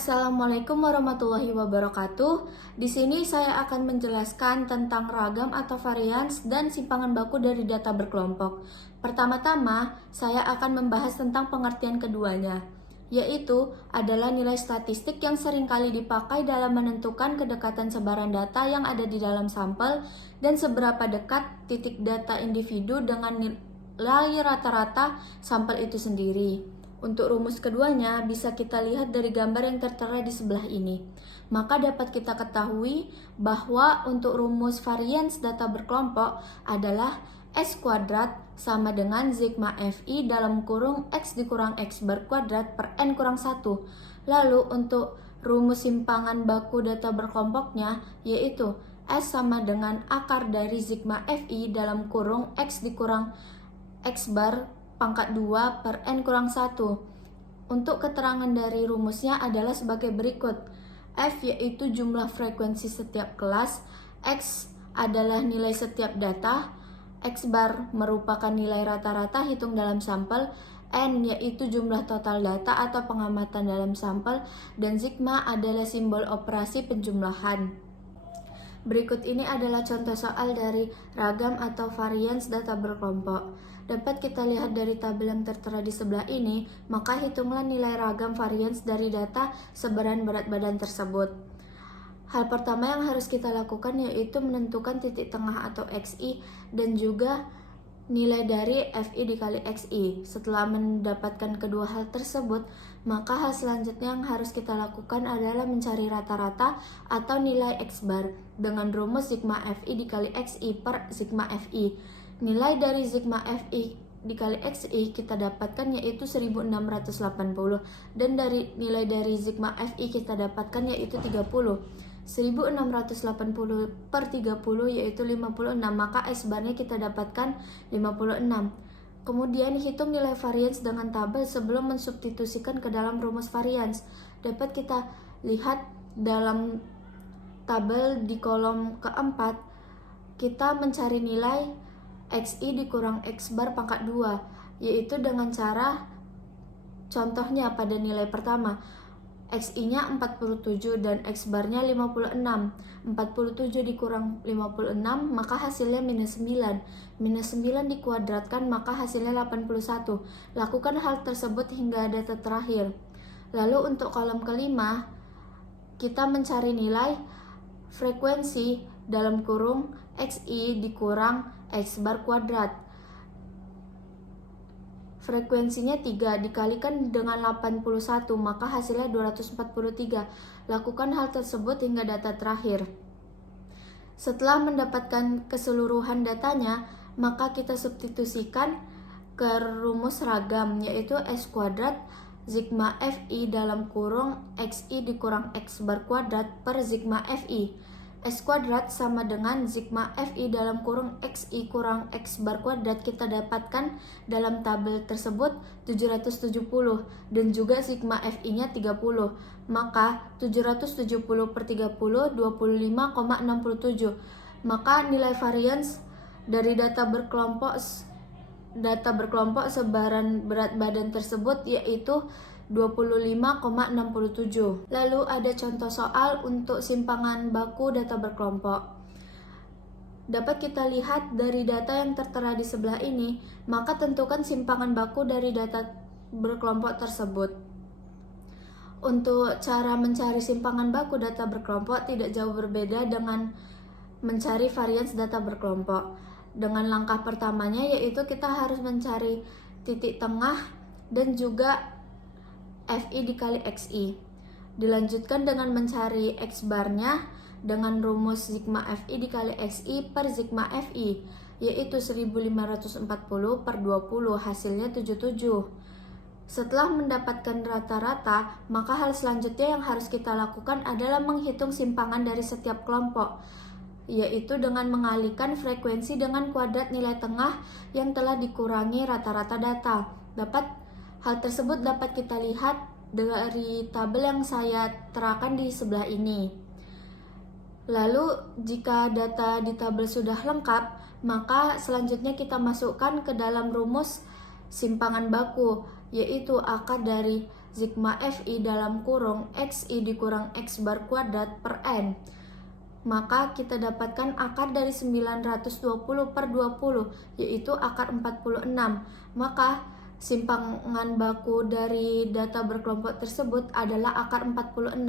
Assalamualaikum warahmatullahi wabarakatuh. Di sini saya akan menjelaskan tentang ragam atau varians dan simpangan baku dari data berkelompok. Pertama-tama, saya akan membahas tentang pengertian keduanya, yaitu adalah nilai statistik yang seringkali dipakai dalam menentukan kedekatan sebaran data yang ada di dalam sampel dan seberapa dekat titik data individu dengan nilai rata-rata sampel itu sendiri. Untuk rumus keduanya bisa kita lihat dari gambar yang tertera di sebelah ini. Maka dapat kita ketahui bahwa untuk rumus varians data berkelompok adalah S kuadrat sama dengan sigma Fi dalam kurung X dikurang X bar kuadrat per N kurang 1. Lalu untuk rumus simpangan baku data berkelompoknya yaitu S sama dengan akar dari sigma Fi dalam kurung X dikurang X bar pangkat 2 per N kurang 1. Untuk keterangan dari rumusnya adalah sebagai berikut. F yaitu jumlah frekuensi setiap kelas, X adalah nilai setiap data, X bar merupakan nilai rata-rata hitung dalam sampel, N yaitu jumlah total data atau pengamatan dalam sampel, dan sigma adalah simbol operasi penjumlahan. Berikut ini adalah contoh soal dari ragam atau varians data berkelompok. Dapat kita lihat dari tabel yang tertera di sebelah ini, maka hitunglah nilai ragam varians dari data sebaran berat badan tersebut. Hal pertama yang harus kita lakukan yaitu menentukan titik tengah atau XI dan juga nilai dari Fi dikali Xi. Setelah mendapatkan kedua hal tersebut, maka hal selanjutnya yang harus kita lakukan adalah mencari rata-rata atau nilai X bar dengan rumus sigma Fi dikali Xi per sigma Fi. Nilai dari sigma Fi dikali Xi kita dapatkan yaitu 1680 dan dari nilai dari sigma Fi kita dapatkan yaitu 30. 1680 per 30 yaitu 56, maka S barnya kita dapatkan 56. Kemudian hitung nilai varians dengan tabel sebelum mensubstitusikan ke dalam rumus varians. Dapat kita lihat dalam tabel di kolom keempat, kita mencari nilai Xi dikurang X bar pangkat 2, yaitu dengan cara contohnya pada nilai pertama. Xi-nya 47 dan X barnya 56. 47 dikurang 56 maka hasilnya minus 9. Minus 9 dikuadratkan maka hasilnya 81. Lakukan hal tersebut hingga data terakhir. Lalu untuk kolom kelima, kita mencari nilai frekuensi dalam kurung Xi dikurang X bar kuadrat. Frekuensinya 3 dikalikan dengan 81 maka hasilnya 243. Lakukan hal tersebut hingga data terakhir. Setelah mendapatkan keseluruhan datanya, maka kita substitusikan ke rumus ragam yaitu S kuadrat sigma Fi dalam kurung Xi dikurang X bar kuadrat per sigma Fi. S kuadrat sama dengan sigma Fi dalam kurung Xi kurang X bar kuadrat kita dapatkan dalam tabel tersebut 770 dan juga sigma Fi-nya 30. Maka 770 per 30 25,67. Maka nilai varians dari data berkelompok sebaran berat badan tersebut yaitu 25,67. Lalu ada contoh soal untuk simpangan baku data berkelompok. Dapat kita lihat dari data yang tertera di sebelah ini, maka tentukan simpangan baku dari data berkelompok tersebut. Untuk cara mencari simpangan baku data berkelompok tidak jauh berbeda dengan mencari varians data berkelompok. Dengan langkah pertamanya yaitu kita harus mencari titik tengah dan juga Fi dikali Xi. Dilanjutkan dengan mencari X barnya dengan rumus sigma Fi dikali Xi per sigma Fi, yaitu 1540 per 20, hasilnya 77. Setelah mendapatkan rata-rata, maka hal selanjutnya yang harus kita lakukan adalah menghitung simpangan dari setiap kelompok, yaitu dengan mengalihkan frekuensi dengan kuadrat nilai tengah yang telah dikurangi rata-rata data. Hal tersebut dapat kita lihat dari tabel yang saya terangkan di sebelah ini. Lalu, jika data di tabel sudah lengkap, maka selanjutnya kita masukkan ke dalam rumus simpangan baku, yaitu akar dari sigma Fi dalam kurung Xi dikurang X bar kuadrat per N. Maka kita dapatkan akar dari 920 per 20, yaitu akar 46. Maka simpangan baku dari data berkelompok tersebut adalah akar 46.